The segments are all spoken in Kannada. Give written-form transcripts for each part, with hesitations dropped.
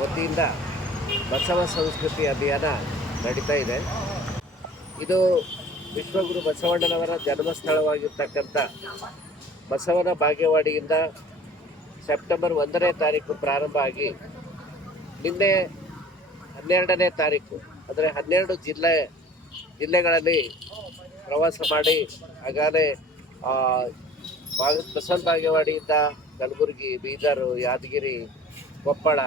ವತಿಯಿಂದ ಬಸವ ಸಂಸ್ಕೃತಿ ಅಭಿಯಾನ ನಡೀತಾ ಇದೆ. ಇದು ವಿಶ್ವಗುರು ಬಸವಣ್ಣನವರ ಜನ್ಮಸ್ಥಳವಾಗಿರ್ತಕ್ಕಂಥ ಬಸವನ ಬಾಗೇವಾಡಿಯಿಂದ ಸೆಪ್ಟೆಂಬರ್ 1ನೇ ತಾರೀಕು ಪ್ರಾರಂಭ ಆಗಿ ನಿನ್ನೆ 12ನೇ ತಾರೀಕು ಅಂದರೆ 12 ಜಿಲ್ಲೆಗಳಲ್ಲಿ ಪ್ರವಾಸ ಮಾಡಿ ಹಾಗಾದರೆ ಬಸವನ ಬಾಗೇವಾಡಿಯಿಂದ ಕಲಬುರಗಿ, ಬೀದರ್, ಯಾದಗಿರಿ, ಕೊಪ್ಪಳ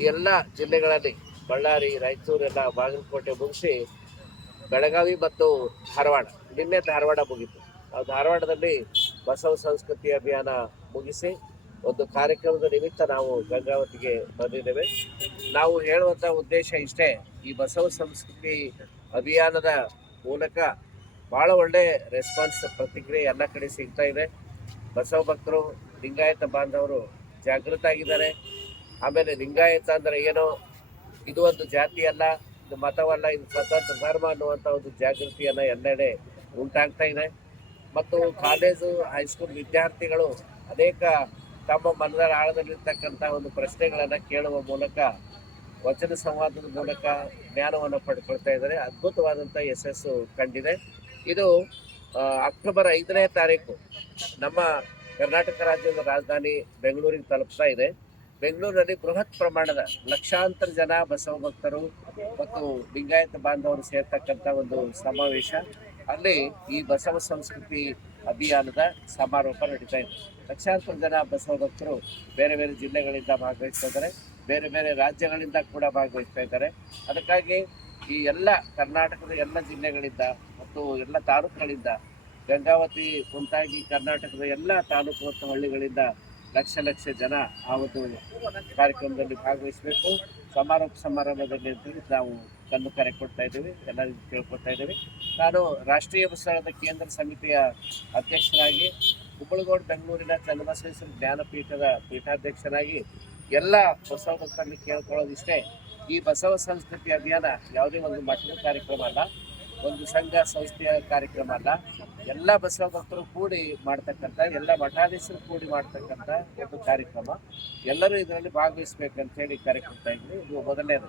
ಈ ಎಲ್ಲ ಜಿಲ್ಲೆಗಳಲ್ಲಿ ಬಳ್ಳಾರಿ, ರಾಯಚೂರು ಎಲ್ಲ ಬಾಗಲಕೋಟೆ ಮುಗಿಸಿ ಬೆಳಗಾವಿ ಮತ್ತು ಧಾರವಾಡ, ನಿನ್ನೆ ಧಾರವಾಡ ಮುಗಿತು. ಆ ಧಾರವಾಡದಲ್ಲಿ ಬಸವ ಸಂಸ್ಕೃತಿ ಅಭಿಯಾನ ಮುಗಿಸಿ ಒಂದು ಕಾರ್ಯಕ್ರಮದ ನಿಮಿತ್ತ ನಾವು ಗಂಗಾವತಿಗೆ ಬಂದಿದ್ದೇವೆ. ನಾವು ಹೇಳುವಂಥ ಉದ್ದೇಶ ಇಷ್ಟೇ, ಈ ಬಸವ ಸಂಸ್ಕೃತಿ ಅಭಿಯಾನದ ಮೂಲಕ ಭಾಳ ಒಳ್ಳೆ ರೆಸ್ಪಾನ್ಸ್, ಪ್ರತಿಕ್ರಿಯೆ ಎಲ್ಲ ಕಡೆ ಸಿಗ್ತಾ ಇದೆ. ಬಸವ ಭಕ್ತರು, ಲಿಂಗಾಯತ ಬಾಂಧವರು ಜಾಗೃತ ಆಗಿದ್ದಾರೆ. ಆಮೇಲೆ ಲಿಂಗಾಯತ ಅಂದರೆ ಏನೋ ಇದು ಒಂದು ಜಾತಿ ಅಲ್ಲ, ಇದು ಮತವಲ್ಲ, ಇದು ಸ್ವತಂತ್ರ ಧರ್ಮ ಅನ್ನುವಂಥ ಒಂದು ಜಾಗೃತಿಯನ್ನು ಎಲ್ಲೆಡೆ ಉಂಟಾಗ್ತಾ ಇದೆ. ಮತ್ತು ಕಾಲೇಜು, ಹೈಸ್ಕೂಲ್ ವಿದ್ಯಾರ್ಥಿಗಳು ಅನೇಕ ತಮ್ಮ ಮನದ ಆಳದಲ್ಲಿರ್ತಕ್ಕಂಥ ಒಂದು ಪ್ರಶ್ನೆಗಳನ್ನು ಕೇಳುವ ಮೂಲಕ, ವಚನ ಸಂವಾದದ ಮೂಲಕ ಜ್ಞಾನವನ್ನು ಪಡ್ಕೊಳ್ತಾ ಇದ್ದಾರೆ. ಅದ್ಭುತವಾದಂಥ ಯಶಸ್ಸು ಕಂಡಿದೆ. ಇದು ಅಕ್ಟೋಬರ್ 5ನೇ ತಾರೀಕು ನಮ್ಮ ಕರ್ನಾಟಕ ರಾಜ್ಯದ ರಾಜಧಾನಿ ಬೆಂಗಳೂರಿಗೆ ತಲುಪ್ತಾ ಇದೆ. ಬೆಂಗಳೂರಿನಲ್ಲಿ ಬೃಹತ್ ಪ್ರಮಾಣದ ಲಕ್ಷಾಂತರ ಜನ ಬಸವ ಭಕ್ತರು ಮತ್ತು ಲಿಂಗಾಯತ ಬಾಂಧವರು ಸೇರ್ತಕ್ಕಂಥ ಒಂದು ಸಮಾವೇಶ. ಅಲ್ಲಿ ಈ ಬಸವ ಸಂಸ್ಕೃತಿ ಅಭಿಯಾನದ ಸಮಾರೋಪ ನಡೀತಾ ಇದೆ. ಲಕ್ಷಾಂತರ ಜನ ಬಸವ ಭಕ್ತರು ಬೇರೆ ಬೇರೆ ಜಿಲ್ಲೆಗಳಿಂದ ಭಾಗವಹಿಸ್ತಾ ಇದ್ದಾರೆ, ಬೇರೆ ಬೇರೆ ರಾಜ್ಯಗಳಿಂದ ಕೂಡ ಭಾಗವಹಿಸ್ತಾ ಇದ್ದಾರೆ. ಅದಕ್ಕಾಗಿ ಈ ಎಲ್ಲ ಕರ್ನಾಟಕದ ಎಲ್ಲ ಜಿಲ್ಲೆಗಳಿಂದ ಮತ್ತು ಎಲ್ಲ ತಾಲೂಕುಗಳಿಂದ, ಗಂಗಾವತಿ ಮುಂತಾಗಿ ಕರ್ನಾಟಕದ ಎಲ್ಲ ತಾಲೂಕು ಮತ್ತು ಹಳ್ಳಿಗಳಿಂದ ಲಕ್ಷ ಜನ ಆ ಒಂದು ಕಾರ್ಯಕ್ರಮದಲ್ಲಿ ಭಾಗವಹಿಸಬೇಕು. ಸಮಾರೋಪ ಸಮಾರಂಭದಲ್ಲಿ ಅಂತೇಳಿ ನಾವು ಕಣ್ಣು ಕರೆ ಕೊಡ್ತಾ ಇದ್ದೀವಿ, ಎಲ್ಲರಿಗೂ ಕೇಳ್ಕೊಳ್ತಾ ಇದ್ದೀವಿ. ನಾನು ರಾಷ್ಟ್ರೀಯ ಬಸವಣ್ಣನ ಕೇಂದ್ರ ಸಮಿತಿಯ ಅಧ್ಯಕ್ಷರಾಗಿ, ಕುಂಬಳಗೋಡು ಬೆಂಗಳೂರಿನ ಚನ್ನಬಸವೇಶ್ವರ ಜ್ಞಾನಪೀಠದ ಪೀಠಾಧ್ಯಕ್ಷರಾಗಿ ಎಲ್ಲ ಬಸವ ಭಕ್ತರಲ್ಲಿ ಕೇಳ್ಕೊಳ್ಳೋದಿಷ್ಟೇ, ಈ ಬಸವ ಸಂಸ್ಕೃತಿ ಅಭಿಯಾನ ಯಾವುದೇ ಒಂದು ಮಠದ ಕಾರ್ಯಕ್ರಮ ಅಲ್ಲ, ಒಂದು ಸಂಘ ಸಂಸ್ಥೆಯ ಕಾರ್ಯಕ್ರಮ ಅಲ್ಲ. ಎಲ್ಲ ಬಸವ ಭಕ್ತರು ಕೂಡಿ ಮಾಡ್ತಕ್ಕಂಥ, ಎಲ್ಲ ಮಠಾಧೀಶರು ಕೂಡಿ ಮಾಡ್ತಕ್ಕಂಥ ಒಂದು ಕಾರ್ಯಕ್ರಮ. ಎಲ್ಲರೂ ಇದರಲ್ಲಿ ಭಾಗವಹಿಸ್ಬೇಕಂತ ಹೇಳಿ ಕರೆ ಕೊಡ್ತಾ ಇದ್ವಿ. ಇದು ಮೊದಲನೇದು.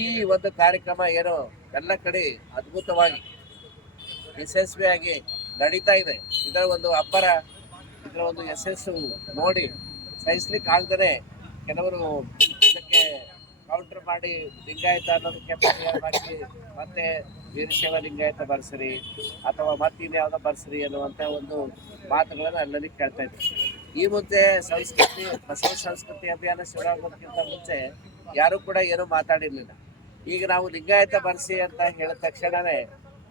ಈ ಒಂದು ಕಾರ್ಯಕ್ರಮ ಏನೋ ಎಲ್ಲ ಕಡೆ ಅದ್ಭುತವಾಗಿ ಯಶಸ್ವಿಯಾಗಿ ನಡೀತಾ ಇದೆ. ಇದರ ಒಂದು ಅಬ್ಬರ, ಇದರ ಒಂದು ಯಶಸ್ಸು ನೋಡಿ ಸಹಿಸ್ಲಿಕ್ಕೆ ಆಗದೇ ಕೆಲವರು ಇದಕ್ಕೆ ಕೌಂಟರ್ ಮಾಡಿ ಲಿಂಗಾಯತ ಅನ್ನೋದಕ್ಕೆ ಪರಿಹಾರ ಹಾಕಿ ಮತ್ತೆ ವೀರಶೈವ ಲಿಂಗಾಯತ ಬರ್ಸರಿ ಅಥವಾ ಮತ್ತಿನ್ನು ಯಾವುದೋ ಬರ್ಸರಿ ಅನ್ನುವಂಥ ಒಂದು ಮಾತುಗಳನ್ನು ಎಲ್ಲರಿಗೂ ಕೇಳ್ತಾ ಇದ್ವಿ. ಈ ಮುಂಚೆ ಬಸವ ಸಂಸ್ಕೃತಿ ಅಭಿಯಾನ ಶುರುವಾಗೋದಕ್ಕಿಂತ ಮುಂಚೆ ಯಾರೂ ಕೂಡ ಏನೂ ಮಾತಾಡಿರಲಿಲ್ಲ. ಈಗ ನಾವು ಲಿಂಗಾಯತ ಬರ್ಸಿ ಅಂತ ಹೇಳಿದ ತಕ್ಷಣವೇ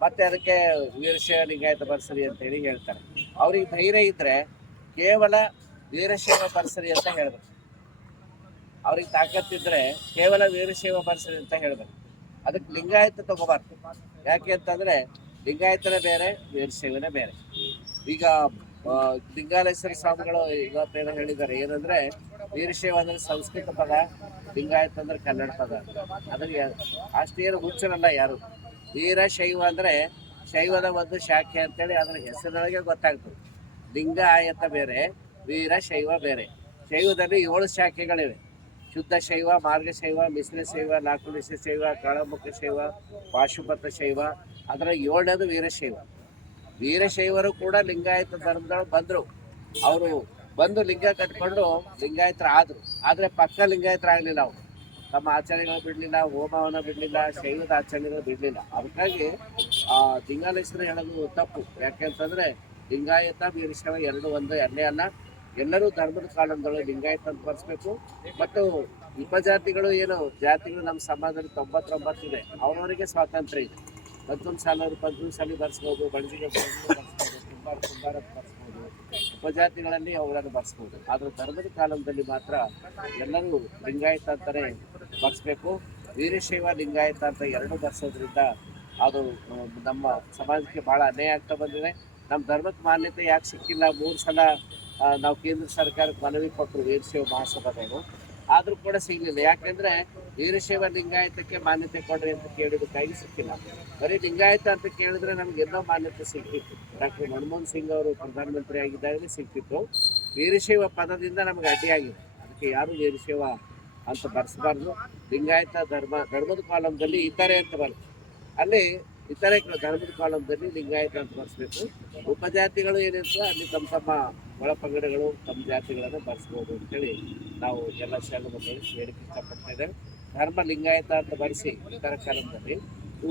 ಮತ್ತೆ ಅದಕ್ಕೆ ವೀರಶೈವ ಲಿಂಗಾಯತ ಬರ್ಸರಿ ಅಂತೇಳಿ ಹೇಳ್ತಾರೆ. ಅವ್ರಿಗೆ ಧೈರ್ಯ ಇದ್ದರೆ ಕೇವಲ ವೀರಶೈವ ಬರ್ಸರಿ ಅಂತ ಹೇಳ್ಬೇಕು. ಅವ್ರಿಗೆ ತಾಕತ್ತಿದ್ರೆ ಕೇವಲ ವೀರಶೈವ ಬರ್ಸರಿ ಅಂತ ಹೇಳ್ಬೇಕು. ಅದಕ್ಕೆ ಲಿಂಗಾಯತ ತಗೋಬಾರ್ದು. ಯಾಕೆ ಅಂತಂದರೆ ಲಿಂಗಾಯತನೇ ಬೇರೆ, ವೀರಶೈವನೇ ಬೇರೆ. ಈಗ ಲಿಂಗಾಲೇಶ್ವರ ಸ್ವಾಮಿಗಳು ಇವತ್ತೇನೋ ಹೇಳಿದ್ದಾರೆ, ಏನಂದರೆ ವೀರಶೈವ ಅಂದರೆ ಸಂಸ್ಕೃತ ಪದ, ಲಿಂಗಾಯತ ಅಂದರೆ ಕನ್ನಡ ಪದ. ಅದಕ್ಕೆ ಅಷ್ಟೇನು ಹುಚ್ಚರಲ್ಲ ಯಾರು. ವೀರಶೈವ ಅಂದರೆ ಶೈವದ ಒಂದು ಶಾಖೆ ಅಂತೇಳಿ ಅದರ ಹೆಸರಿನೊಳಗೆ ಗೊತ್ತಾಗ್ತದೆ. ಲಿಂಗಾಯತ ಬೇರೆ, ವೀರಶೈವ ಬೇರೆ. ಶೈವದಲ್ಲಿ 7 ಶಾಖೆಗಳಿವೆ. ಶುದ್ಧ ಶೈವ, ಮಾರ್ಗಶೈವ, ಮಿಶ್ರ ಶೈವ, ನಾಕುಲಿಶ ಶೈವ, ಕಾಳಮುಖ ಶೈವ, ಪಾಶುಪತ ಶೈವ. ಅದರ 7ನೇದು ವೀರಶೈವ. ವೀರಶೈವರು ಕೂಡ ಲಿಂಗಾಯತ ಧರ್ಮದೊಳಗೆ ಬಂದರು. ಅವರು ಬಂದು ಲಿಂಗ ಕಟ್ಕೊಂಡು ಲಿಂಗಾಯತರ ಆದರು. ಆದರೆ ಪಕ್ಕ ಲಿಂಗಾಯತರಾಗಲಿಲ್ಲ. ಅವರು ತಮ್ಮ ಆಚರಣೆಗಳು ಬಿಡಲಿಲ್ಲ, ಹೋಮವನ್ನು ಬಿಡಲಿಲ್ಲ, ಶೈವದ ಆಚರಣೆಗಳು ಬಿಡಲಿಲ್ಲ. ಅದಕ್ಕಾಗಿ ಲಿಂಗಾಲೇಶ್ವರ ಹೇಳೋದು ತಪ್ಪು. ಯಾಕೆಂತಂದರೆ ಲಿಂಗಾಯತ ವೀರಶೈವ ಎರಡು ಒಂದು ಎರಡೇ ಅಲ್ಲ. ಎಲ್ಲರೂ ಧರ್ಮದ ಕಾಲದಲ್ಲಿ ಲಿಂಗಾಯತ ಅಂತ ಬರ್ಸ್ಬೇಕು. ಮತ್ತು ಉಪಜಾತಿಗಳು ಏನು ಜಾತಿಗಳು ನಮ್ಮ ಸಮಾಜದಲ್ಲಿ 99 ಇದೆ, ಅವರವರಿಗೆ ಸ್ವಾತಂತ್ರ್ಯ ಇದೆ. 11 ಸಾಲವರು 11 ಸಾಲಿ ಬರ್ಸ್ಬೋದು, ಬಣಜಿಗೆ ಬರ್ಸ್ಬೋದು, ಕುಂಬಾರ ಬರ್ಸ್ಬೋದು, ಉಪಜಾತಿಗಳಲ್ಲಿ ಅವುಗಳನ್ನು ಬರ್ಸ್ಬೋದು. ಆದರೆ ಧರ್ಮದ ಕಾಲದಲ್ಲಿ ಮಾತ್ರ ಎಲ್ಲರೂ ಲಿಂಗಾಯತ ಅಂತಲೇ ಬರ್ಸ್ಬೇಕು. ವೀರಶೈವ ಲಿಂಗಾಯತ ಅಂತ ಎರಡು ಬರ್ಸೋದ್ರಿಂದ ಅದು ನಮ್ಮ ಸಮಾಜಕ್ಕೆ ಭಾಳ ಅನ್ಯಾಯ ಆಗ್ತಾ ಬಂದಿದೆ. ನಮ್ಮ ಧರ್ಮಕ್ಕೆ ಮಾನ್ಯತೆ ಯಾಕೆ ಸಿಕ್ಕಿಲ್ಲ? 3 ಸಲ ನಾವು ಕೇಂದ್ರ ಸರ್ಕಾರಕ್ಕೆ ಮನವಿ ಕೊಟ್ಟರು ವೀರಶೈವ ಮಹಾಸಭಾದವರು, ಆದರೂ ಕೂಡ ಸಿಗಲಿಲ್ಲ. ಯಾಕೆಂದರೆ ವೀರಶೈವ ಲಿಂಗಾಯತಕ್ಕೆ ಮಾನ್ಯತೆ ಕೊಡ್ರಿ ಅಂತ ಕೇಳಿದಕ್ಕಾಗಿ ಸಿಕ್ಕಿಲ್ಲ. ಬರೀ ಲಿಂಗಾಯತ ಅಂತ ಕೇಳಿದ್ರೆ ನಮ್ಗೆ ಎಲ್ಲೋ ಮಾನ್ಯತೆ ಸಿಗ್ತಿತ್ತು. ಡಾಕ್ಟರ್ ಮನಮೋಹನ್ ಸಿಂಗ್ ಅವರು ಪ್ರಧಾನಮಂತ್ರಿ ಆಗಿದ್ದಾಗಲೇ ಸಿಗ್ತಿತ್ತು. ವೀರಶೈವ ಪದದಿಂದ ನಮಗೆ ಅಡ್ಡಿಯಾಗಿದೆ. ಅದಕ್ಕೆ ಯಾರೂ ವೀರಶೈವ ಅಂತ ಬರ್ಸ್ಬಾರ್ದು. ಲಿಂಗಾಯತ ಧರ್ಮದ ಕಾಲಂದಲ್ಲಿ ಇತರೆ ಅಂತ ಬರುತ್ತೆ, ಅಲ್ಲಿ ಇತರೆ ಧರ್ಮದ ಕಾಲಂದಲ್ಲಿ ಲಿಂಗಾಯತ ಅಂತ ಬರ್ಸ್ಬೇಕು. ಉಪಜಾತಿಗಳು ಏನಿರ್ತದೆ ಅಲ್ಲಿ ತಮ್ಮ ತಮ್ಮ ಒಳಪಂಗಡಗಳು ತಮ್ಮ ಜಾತಿಗಳನ್ನು ಬರ್ಸ್ಬೋದು ಅಂತೇಳಿ ನಾವು ಎಲ್ಲ ಶರಣ ಬಂಧುಗಳಿಗೆ ಹೇಳಿಕ್ಕೆ ಇಷ್ಟಪಡ್ತಾ ಇದ್ದೇವೆ. ಧರ್ಮ ಲಿಂಗಾಯತ ಅಂತ ಬರೆಸಿ ಇತರ ಕಾಲದಲ್ಲಿ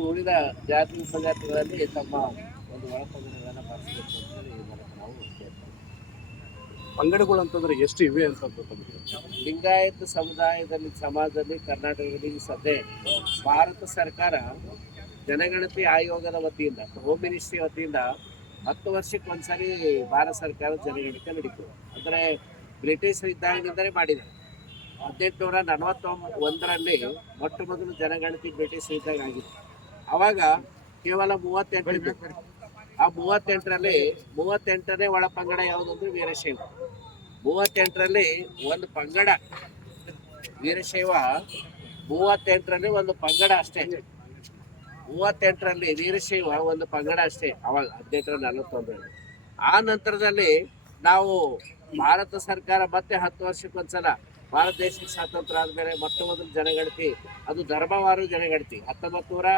ಉಳಿದ ಜಾತಿ ಉಪಜಾತಿಗಳಲ್ಲಿ ತಮ್ಮ ಒಂದು ಒಳಪಂಗಡಗಳನ್ನು ಬರ್ಸ್ಬೇಕು ಅಂತೇಳಿ ಈ ಮೂಲಕ ನಾವು ಹೇಳ್ತೇವೆ. ಪಂಗಡಗಳು ಅಂತಂದ್ರೆ ಎಷ್ಟು ಇವೆ ಅಂತ ಲಿಂಗಾಯತ ಸಮುದಾಯದಲ್ಲಿ ಸಮಾಜದಲ್ಲಿ ಕರ್ನಾಟಕದಲ್ಲಿ ಸದ್ಯ ಭಾರತ ಸರ್ಕಾರ ಜನಗಣತಿ ಆಯೋಗದ ವತಿಯಿಂದ ಹೋಮ್ ಮಿನಿಸ್ಟ್ರಿ ವತಿಯಿಂದ 10 ವರ್ಷಕ್ಕೆ ಒಂದ್ಸರಿ ಭಾರತ ಸರ್ಕಾರ ಜನಗಣತಿ ನಡೀತದೆ. ಅಂದರೆ ಬ್ರಿಟಿಷ್ ಇದ್ದಾಗಿನಿಂದಲೇ ಮಾಡಿದ್ದಾರೆ. 1841ರಲ್ಲಿ ಮೊಟ್ಟ ಮೊದಲು ಜನಗಣತಿ ಬ್ರಿಟಿಷ್ ಇದ್ದಾಗ ಆಗಿದೆ. ಅವಾಗ ಕೇವಲ 38 ಇತ್ತು. ಆ 38ನೇ ಒಳ ಪಂಗಡ ಯಾವುದಂದ್ರೆ ವೀರಶೈವ. 38ರಲ್ಲಿ ಒಂದು ಪಂಗಡ ವೀರಶೈವ, 38ರಲ್ಲಿ ಒಂದು ಪಂಗಡ ಅಷ್ಟೇ. 38ರಲ್ಲಿ ವೀರಶೈವ ಒಂದು ಪಂಗಡ ಅಷ್ಟೇ ಅವಾಗ 1841. ಆ ನಂತರದಲ್ಲಿ ನಾವು ಭಾರತ ಸರ್ಕಾರ ಮತ್ತೆ 10 ವರ್ಷಕ್ಕೊಂದ್ಸಲ ಭಾರತ ದೇಶಕ್ಕೆ ಸ್ವಾತಂತ್ರ್ಯ ಆದ್ಮೇಲೆ ಮೊಟ್ಟ ಮೊದಲು ಜನಗಣತಿ, ಅದು ಧರ್ಮವಾರು ಜನಗಣತಿ 1900